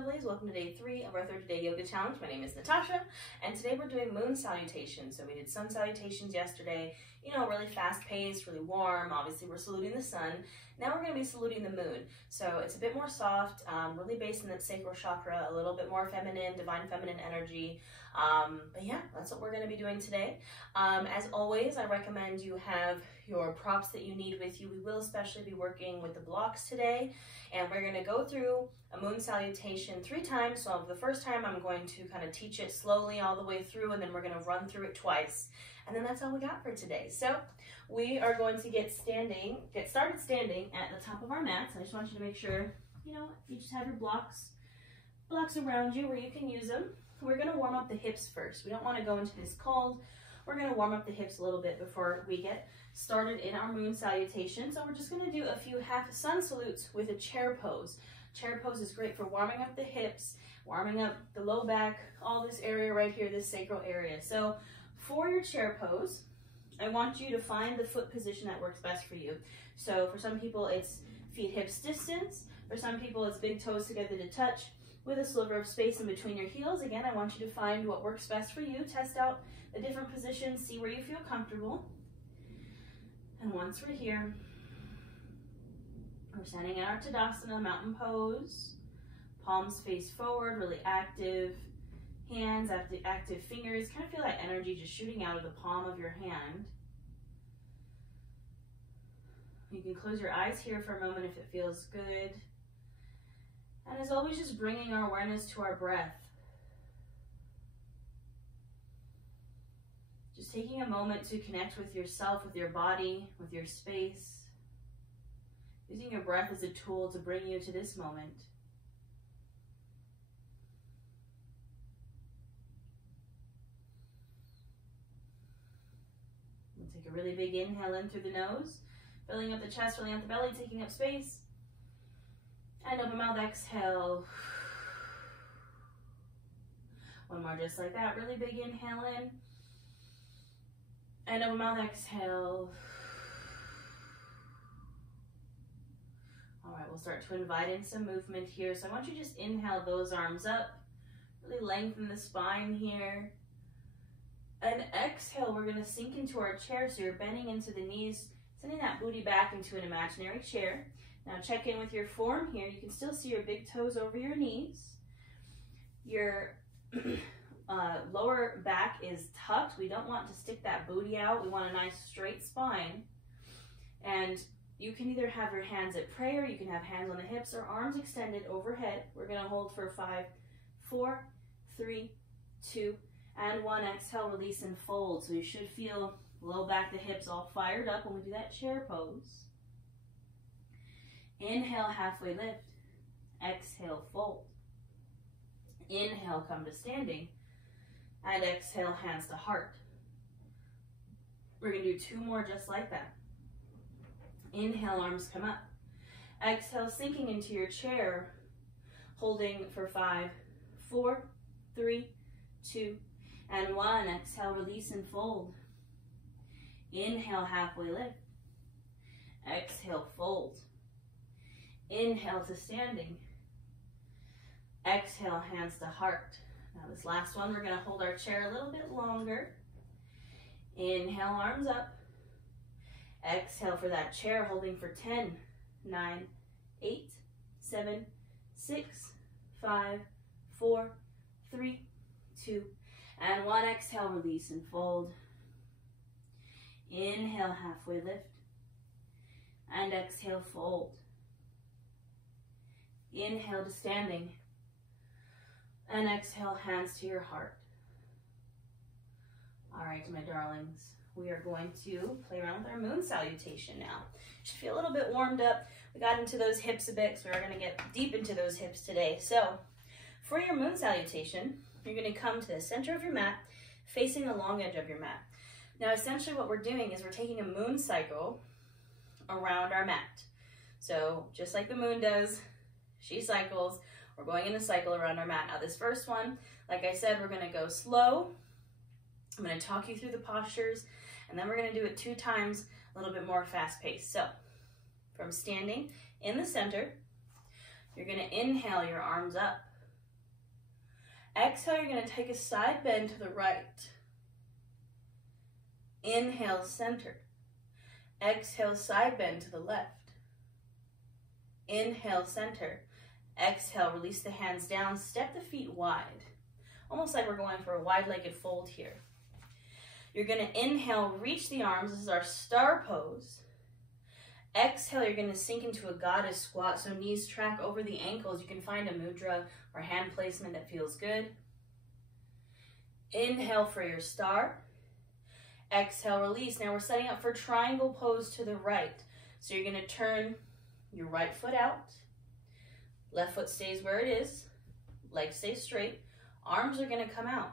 lovelies, welcome to day 3 of our 30-day yoga challenge. My name is Natasha, and today we're doing moon salutation. So we did sun salutations yesterday, you know, really fast-paced, really warm. Obviously we're saluting the sun. Now we're going to be saluting the moon. So it's a bit more soft, really based in that sacral chakra, a little bit more feminine, divine feminine energy. But yeah, that's what we're going to be doing today. As always, I recommend you have your props that you need with you. We will especially be working with the blocks today, and we're going to go through a moon salutation 3 times. So the first time I'm going to kind of teach it slowly all the way through, and then we're going to run through it twice. And then that's all we got for today. So we are going to get started standing at the top of our mats. I just want you to make sure, you know, you just have your blocks around you where you can use them. We're going to warm up the hips first. We don't want to go into this cold. We're going to warm up the hips a little bit before we get started in our moon salutation. So we're just going to do a few half sun salutes with a chair pose. Chair pose is great for warming up the hips, warming up the low back, all this area right here, this sacral area. So for your chair pose, I want you to find the foot position that works best for you. So for some people, it's feet hips distance. For some people, it's big toes together to touch with a sliver of space in between your heels. Again, I want you to find what works best for you. Test out the different positions, see where you feel comfortable. And once we're here, we're standing in our Tadasana, mountain pose. Palms face forward, really active. Hands, active fingers. Kind of feel that energy just shooting out of the palm of your hand. You can close your eyes here for a moment if it feels good. And as always, just bringing our awareness to our breath. Just taking a moment to connect with yourself, with your body, with your space. Using your breath as a tool to bring you to this moment. We'll take a really big inhale in through the nose, filling up the chest, filling up the belly, taking up space. And open mouth, exhale. One more just like that, really big inhale in. And open mouth, exhale. All right, we'll start to invite in some movement here. So I want you to just inhale those arms up, really lengthen the spine here. And exhale, we're gonna sink into our chair. So you're bending into the knees, sending that booty back into an imaginary chair. Now check in with your form here. You can still see your big toes over your knees. Your lower back is tucked. We don't want to stick that booty out. We want a nice straight spine. And you can either have your hands at prayer, you can have hands on the hips or arms extended overhead. We're gonna hold for 5, 4, 3, 2, and 1. Exhale, release and fold. So you should feel low back, the hips all fired up when we do that chair pose. Inhale, halfway lift. Exhale, fold. Inhale, come to standing. And exhale, hands to heart. We're going to do 2 more just like that. Inhale, arms come up. Exhale, sinking into your chair. Holding for 5, 4, 3, 2, and 1. Exhale, release and fold. Inhale, halfway lift. Exhale, fold. Inhale to standing. Exhale, hands to heart. Now this last one, we're going to hold our chair a little bit longer. Inhale, arms up. Exhale for that chair, holding for 10, 9, 8, 7, 6, 5, 4, 3, 2, and 1. Exhale, release and fold. Inhale, halfway lift. And exhale, fold. Inhale to standing. And exhale, hands to your heart. All right, my darlings, we are going to play around with our moon salutation now. Should feel a little bit warmed up. We got into those hips a bit, so we're going to get deep into those hips today. So for your moon salutation, you're going to come to the center of your mat, facing the long edge of your mat. Now, essentially what we're doing is we're taking a moon cycle around our mat. So just like the moon does, she cycles. We're going in a cycle around our mat. Now this first one, like I said, we're going to go slow. I'm going to talk you through the postures, and then we're going to do it 2 times, a little bit more fast paced. So from standing in the center, you're going to inhale your arms up. Exhale, you're going to take a side bend to the right. Inhale, center. Exhale, side bend to the left. Inhale, center. Exhale, release the hands down, step the feet wide. Almost like we're going for a wide-legged fold here. You're going to inhale, reach the arms. This is our star pose. Exhale, you're going to sink into a goddess squat, so knees track over the ankles. You can find a mudra or hand placement that feels good. Inhale for your star. Exhale, release. Now we're setting up for triangle pose to the right. So you're going to turn your right foot out. Left foot stays where it is. Legs stay straight. Arms are going to come out.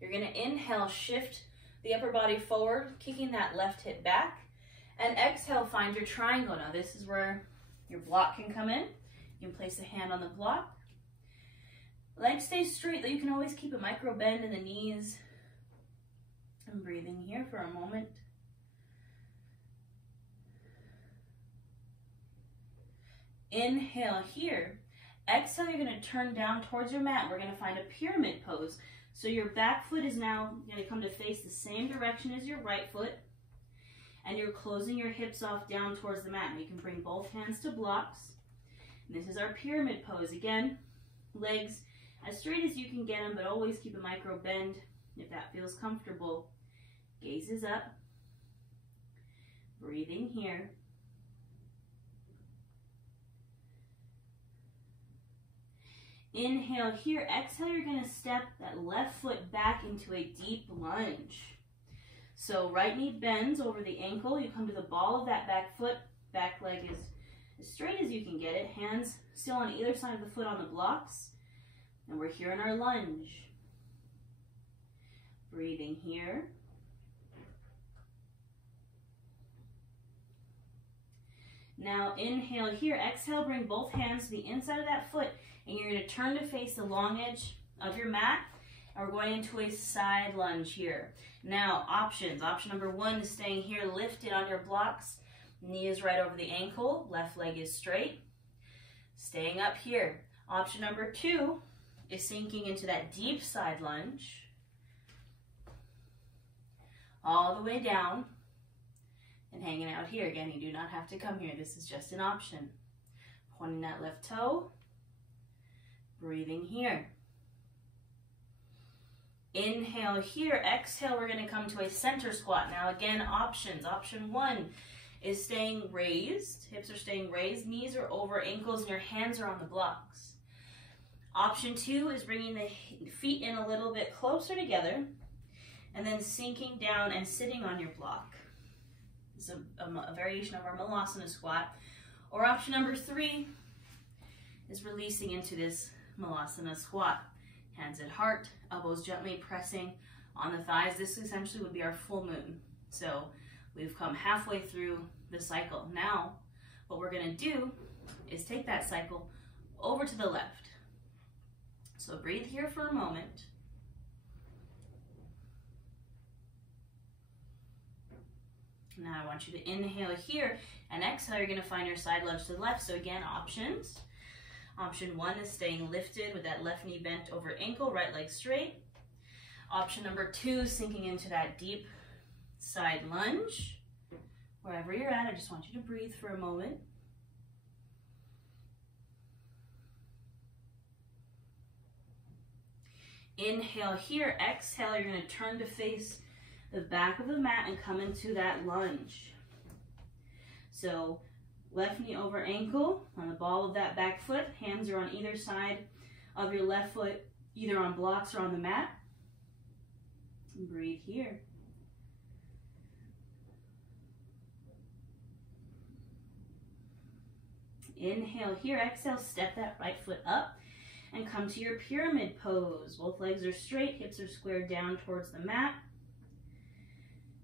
You're going to inhale, shift the upper body forward, kicking that left hip back. And exhale, find your triangle. Now this is where your block can come in. You can place a hand on the block. Legs stay straight, though you can always keep a micro bend in the knees. I'm breathing here for a moment. Inhale here. Exhale, you're going to turn down towards your mat. We're going to find a pyramid pose. So your back foot is now going to come to face the same direction as your right foot. And you're closing your hips off down towards the mat. And you can bring both hands to blocks. And this is our pyramid pose. Again, legs as straight as you can get them, but always keep a micro bend if that feels comfortable. Gaze is up. Breathing here. Inhale here. Exhale, you're going to step that left foot back into a deep lunge. So right knee bends over the ankle. You come to the ball of that back foot. Back leg is as straight as you can get it. Hands still on either side of the foot on the blocks. And we're here in our lunge. Breathing here. Now inhale here. Exhale, bring both hands to the inside of that foot. And you're going to turn to face the long edge of your mat. And we're going into a side lunge here. Now, options. Option number one is staying here lifted on your blocks. Knee is right over the ankle. Left leg is straight. Staying up here. Option number two is sinking into that deep side lunge. All the way down. And hanging out here. Again, you do not have to come here. This is just an option. Pointing that left toe. Breathing here. Inhale here. Exhale, we're going to come to a center squat. Now again, options. Option one is staying raised. Hips are staying raised. Knees are over ankles and your hands are on the blocks. Option two is bringing the feet in a little bit closer together and then sinking down and sitting on your block. This is a variation of our Malasana squat. Or option number three is releasing into this Malasana squat. Hands at heart, elbows gently pressing on the thighs. This essentially would be our full moon. So we've come halfway through the cycle. Now, what we're going to do is take that cycle over to the left. So breathe here for a moment. Now I want you to inhale here and exhale. You're going to find your side lunge to the left. So again, options. Option one is staying lifted with that left knee bent over ankle, right leg straight. Option number two, sinking into that deep side lunge. Wherever you're at, I just want you to breathe for a moment. Inhale here, exhale, you're going to turn to face the back of the mat and come into that lunge. So left knee over ankle on the ball of that back foot. Hands are on either side of your left foot, either on blocks or on the mat. And breathe here. Inhale here, exhale, step that right foot up and come to your pyramid pose. Both legs are straight, hips are squared down towards the mat.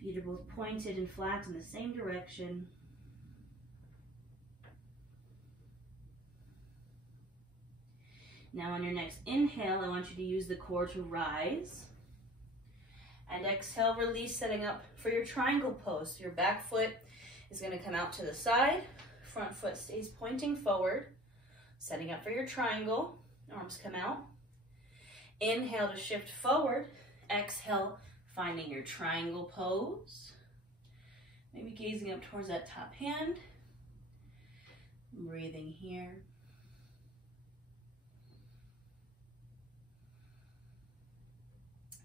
Feet are both pointed and flat in the same direction. Now on your next inhale, I want you to use the core to rise. And exhale, release, setting up for your triangle pose. So your back foot is going to come out to the side. Front foot stays pointing forward. Setting up for your triangle. Arms come out. Inhale to shift forward. Exhale, finding your triangle pose. Maybe gazing up towards that top hand. Breathing here.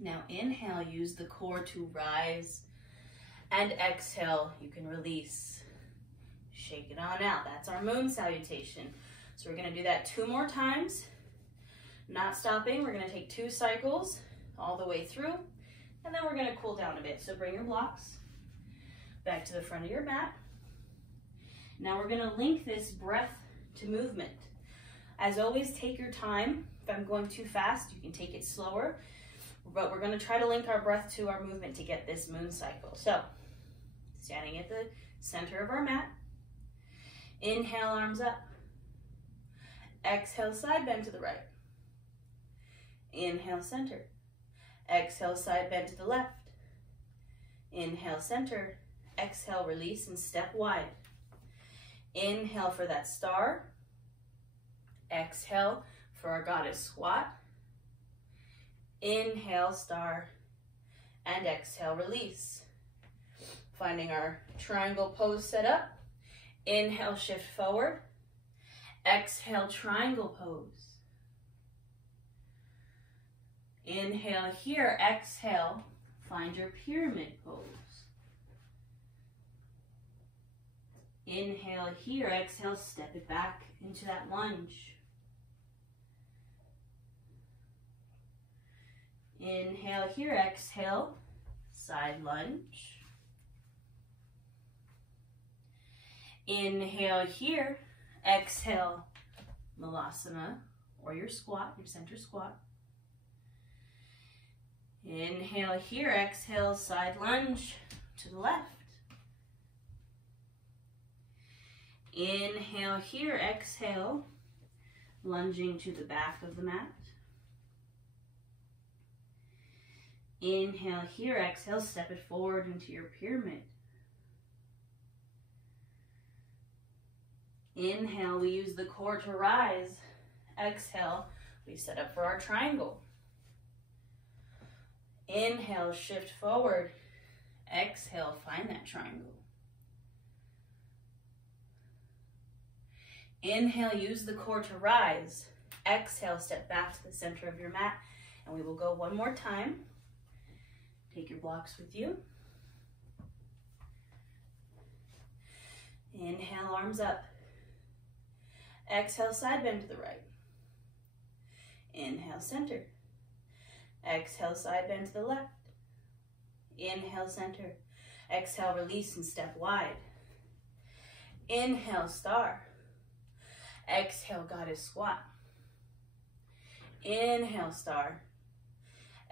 Now inhale, use the core to rise. And exhale, you can release. Shake it on out. That's our moon salutation. So we're going to do that 2 more times. Not stopping. We're going to take 2 cycles all the way through. And then we're going to cool down a bit. So bring your blocks back to the front of your mat. Now we're going to link this breath to movement. As always, take your time. If I'm going too fast, you can take it slower. But we're going to try to link our breath to our movement to get this moon cycle. So, standing at the center of our mat. Inhale, arms up. Exhale, side bend to the right. Inhale, center. Exhale, side bend to the left. Inhale, center. Exhale, release and step wide. Inhale for that star. Exhale for our goddess squat. Inhale, star, and exhale, release. Finding our triangle pose set up. Inhale, shift forward. Exhale, triangle pose. Inhale here, exhale, find your pyramid pose. Inhale here, exhale, step it back into that lunge. Inhale here, exhale, side lunge. Inhale here, exhale, malasana or your squat, your center squat. Inhale here, exhale, side lunge to the left. Inhale here, exhale, lunging to the back of the mat. Inhale here, exhale, step it forward into your pyramid. Inhale, we use the core to rise. Exhale, we set up for our triangle. Inhale, shift forward. Exhale, find that triangle. Inhale, use the core to rise. Exhale, step back to the center of your mat, and we will go 1 more time. Take your blocks with you. Inhale, arms up. Exhale, side bend to the right. Inhale, center. Exhale, side bend to the left. Inhale, center. Exhale, release and step wide. Inhale, star. Exhale, goddess squat. Inhale, star.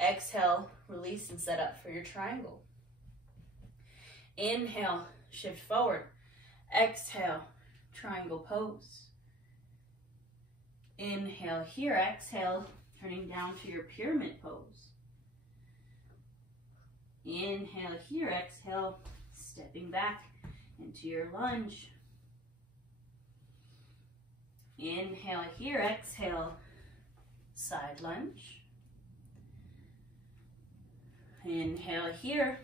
Exhale, release and set up for your triangle. Inhale, shift forward. Exhale, triangle pose. Inhale here, exhale, turning down to your pyramid pose. Inhale here, exhale, stepping back into your lunge. Inhale here, exhale, side lunge. Inhale here,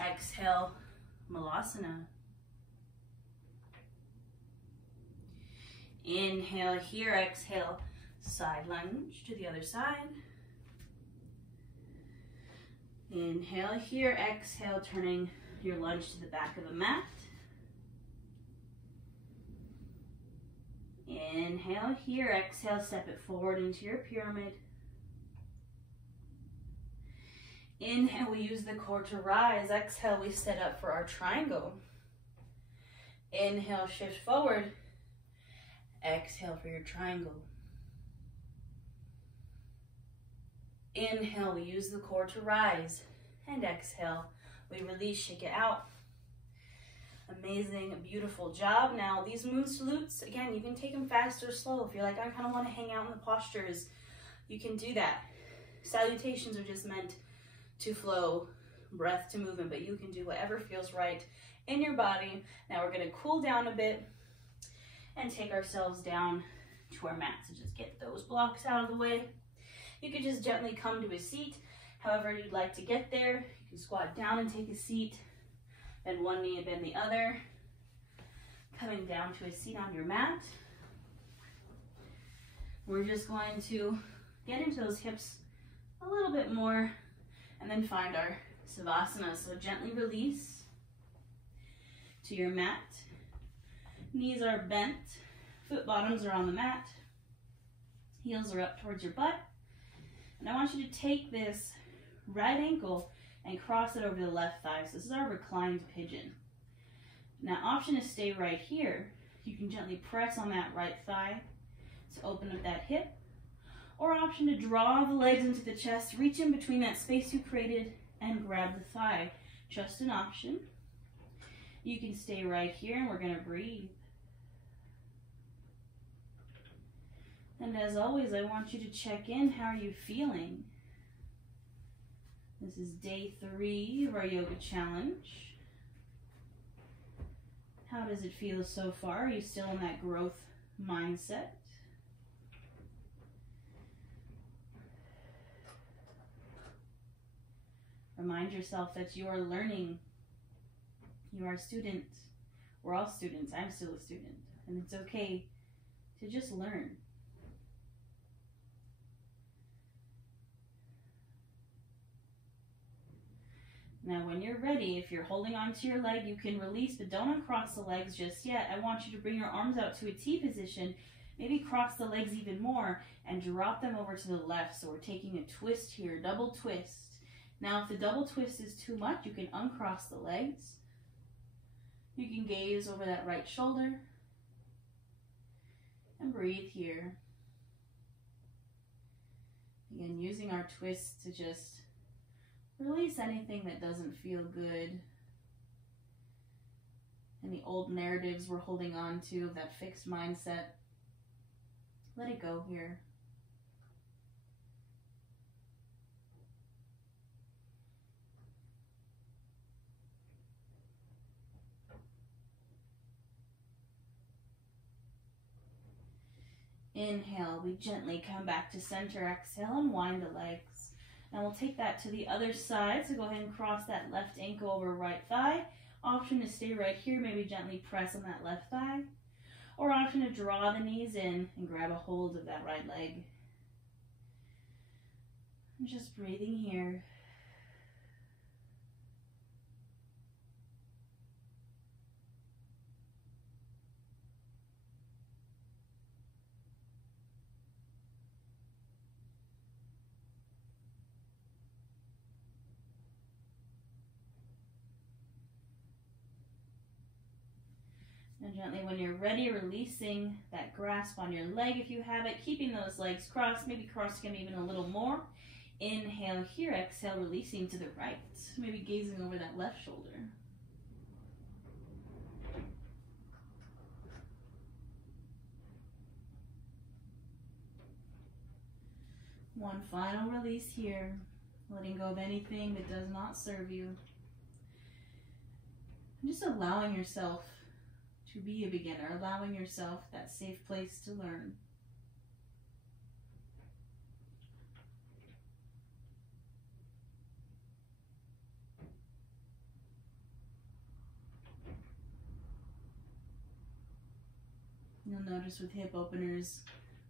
exhale, malasana. Inhale here, exhale, side lunge to the other side. Inhale here, exhale, turning your lunge to the back of the mat. Inhale here, exhale, step it forward into your pyramid. Inhale, we use the core to rise. Exhale, we set up for our triangle. Inhale, shift forward. Exhale for your triangle. Inhale, we use the core to rise. And exhale, we release, shake it out. Amazing, beautiful job. Now, these moon salutes, again, you can take them fast or slow. If you're like, I kind of want to hang out in the postures, you can do that. Salutations are just meant to flow, breath to movement, but you can do whatever feels right in your body. Now, we're going to cool down a bit and take ourselves down to our mat. So just get those blocks out of the way. You could just gently come to a seat, however you'd like to get there. You can squat down and take a seat, bend one knee and bend the other, coming down to a seat on your mat. We're just going to get into those hips a little bit more and then find our Savasana. So gently release to your mat. Knees are bent, foot bottoms are on the mat, heels are up towards your butt. And I want you to take this right ankle and cross it over the left thigh. So this is our reclined pigeon. Now, option is stay right here. You can gently press on that right thigh to open up that hip. Or option to draw the legs into the chest, reach in between that space you created and grab the thigh. Just an option. You can stay right here and we're going to breathe. And as always, I want you to check in. How are you feeling? This is day 3 of our yoga challenge. How does it feel so far? Are you still in that growth mindset? Remind yourself that you are learning. You are a student. We're all students. I'm still a student. And it's okay to just learn. Now, when you're ready, if you're holding onto your leg, you can release, but don't uncross the legs just yet. I want you to bring your arms out to a T position, maybe cross the legs even more, and drop them over to the left. So we're taking a twist here, double twist. Now, if the double twist is too much, you can uncross the legs. You can gaze over that right shoulder, and breathe here. Again, using our twist to just release anything that doesn't feel good. Any old narratives we're holding on to of that fixed mindset. Let it go here. Inhale, we gently come back to center. Exhale and wind the legs. Now we'll take that to the other side, so go ahead and cross that left ankle over right thigh. Option to stay right here, maybe gently press on that left thigh. Or option to draw the knees in and grab a hold of that right leg. And just breathing here. And gently, when you're ready, releasing that grasp on your leg if you have it, keeping those legs crossed, maybe crossing them even a little more. Inhale here, exhale, releasing to the right, maybe gazing over that left shoulder. One final release here, letting go of anything that does not serve you. And just allowing yourself to be a beginner, allowing yourself that safe place to learn. You'll notice with hip openers,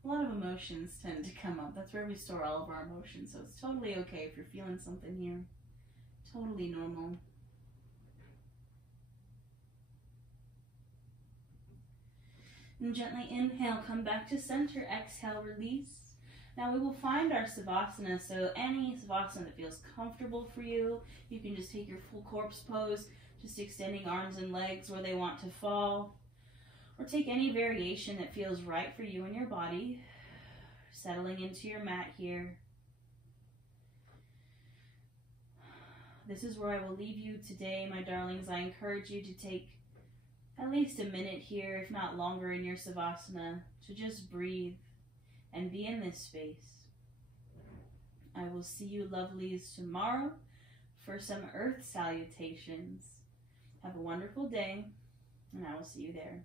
a lot of emotions tend to come up. That's where we store all of our emotions, so it's totally okay if you're feeling something here. Totally normal. And gently inhale, come back to center, exhale, release. Now we will find our Savasana, so any Savasana that feels comfortable for you. You can just take your full corpse pose, just extending arms and legs where they want to fall. Or take any variation that feels right for you and your body. Settling into your mat here. This is where I will leave you today, my darlings. I encourage you to take at least a minute here, if not longer, in your Savasana, to just breathe and be in this space. I will see you lovelies tomorrow for some earth salutations. Have a wonderful day, and I will see you there.